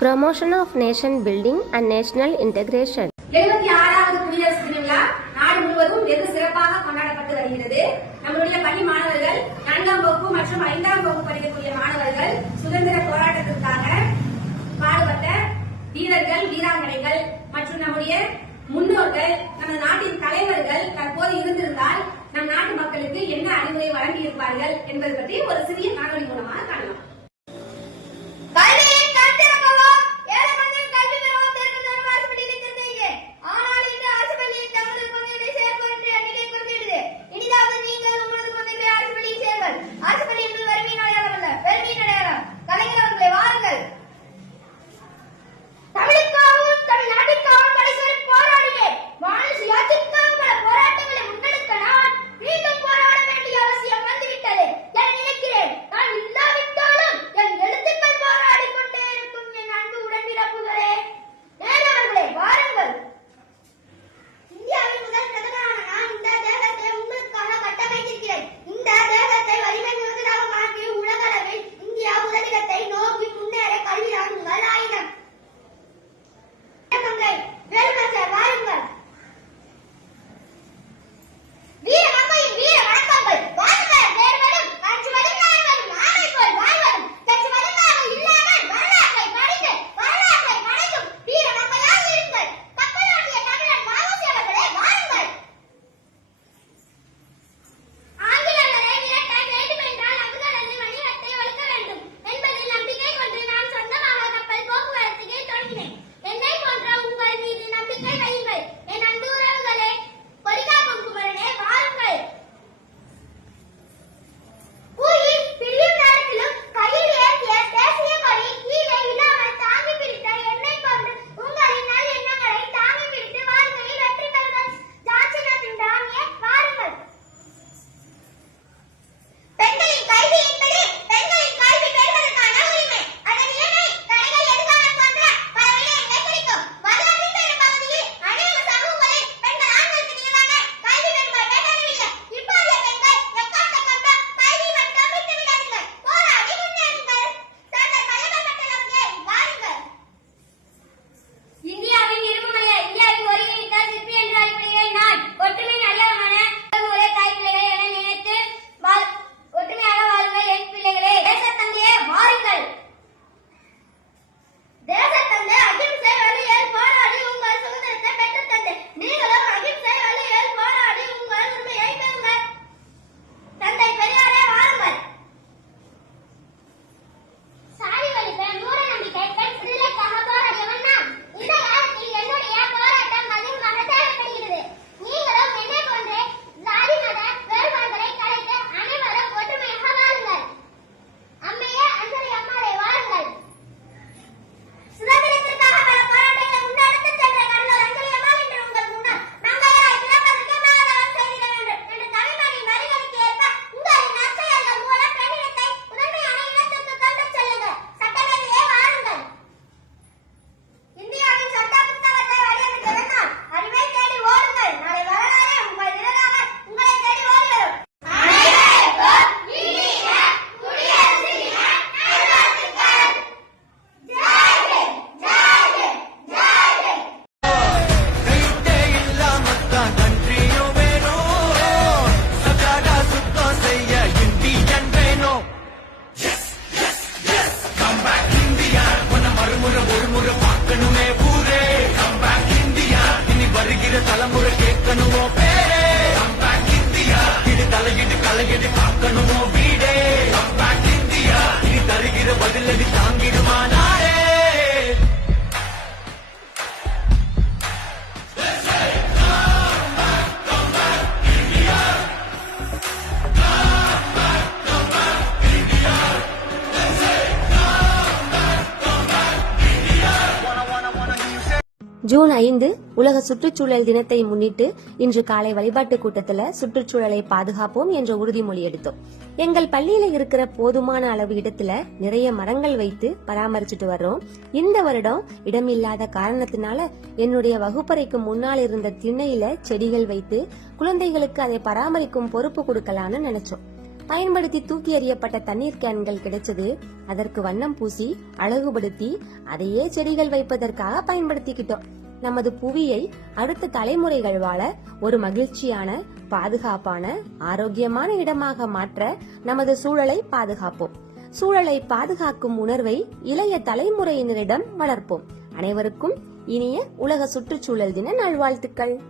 Promotion of nation building and national integration. 76வது குடியரசு தின விழா நாடு முழுவதும் வெகு சிறப்பாக கொண்டாடப்பட்டு வருகிறது. நம்முடைய பள்ளி மாணவர்கள் 4ஆம் வகுப்பு மற்றும் 5ஆம் வகுப்பு படிக்கக்கூடிய மாணவர்கள் சுதந்திர போராட்டத்திற்காக பாடுபட்ட வீரர்கள், வீராங்கனைகள் மற்றும் நம்முடைய முன்னோர்கள், நமது நாட்டின் தலைவர்கள் தற்போது இருந்திருந்தால் நம் நாட்டு மக்களுக்கு என்ன அறிவுரை வழங்கியிருப்பார்கள் என்பது பற்றி ஒரு சிறிய காணொலி மூலமாக காணலாம். ஜூன் 5 உலக சுற்றுச்சூழல் தினத்தை முன்னிட்டு இன்று காலை வழிபாட்டு கூட்டத்துல சுற்றுச்சூழலை பாதுகாப்போம் என்ற உறுதிமொழி எடுத்தோம். எங்கள் பள்ளியில இருக்கிற போதுமான அளவு இடத்துல நிறைய மரங்கள் வைத்து பராமரிச்சுட்டு வர்றோம். இந்த வருடம் இடமில்லாத காரணத்தினால என்னுடைய வகுப்பறைக்கு முன்னால் இருந்த திண்ணையில செடிகள் வைத்து குழந்தைகளுக்கு அதை பராமரிக்கும் பொறுப்பு கொடுக்கலான்னு நினைச்சோம். பயன்படுத்தி தூக்கி எறியப்பட்ட தண்ணீர் கேன்கள் கிடைச்சது. அதற்கு வண்ணம் பூசி அழகுபடுத்தி அதையே செடிகள் வைப்பதற்காக பயன்படுத்திக்கிட்டோம். நமது புவியை அடுத்த தலைமுறைகள் வாழ ஒரு மகிழ்ச்சியான, பாதுகாப்பான, ஆரோக்கியமான இடமாக மாற்ற நமது சூழலை பாதுகாப்போம். சூழலை பாதுகாக்கும் உணர்வை இளைய தலைமுறையினரிடம் வளர்ப்போம். அனைவருக்கும் இனிய உலக சுற்றுச்சூழல் தின நல்வாழ்த்துக்கள்.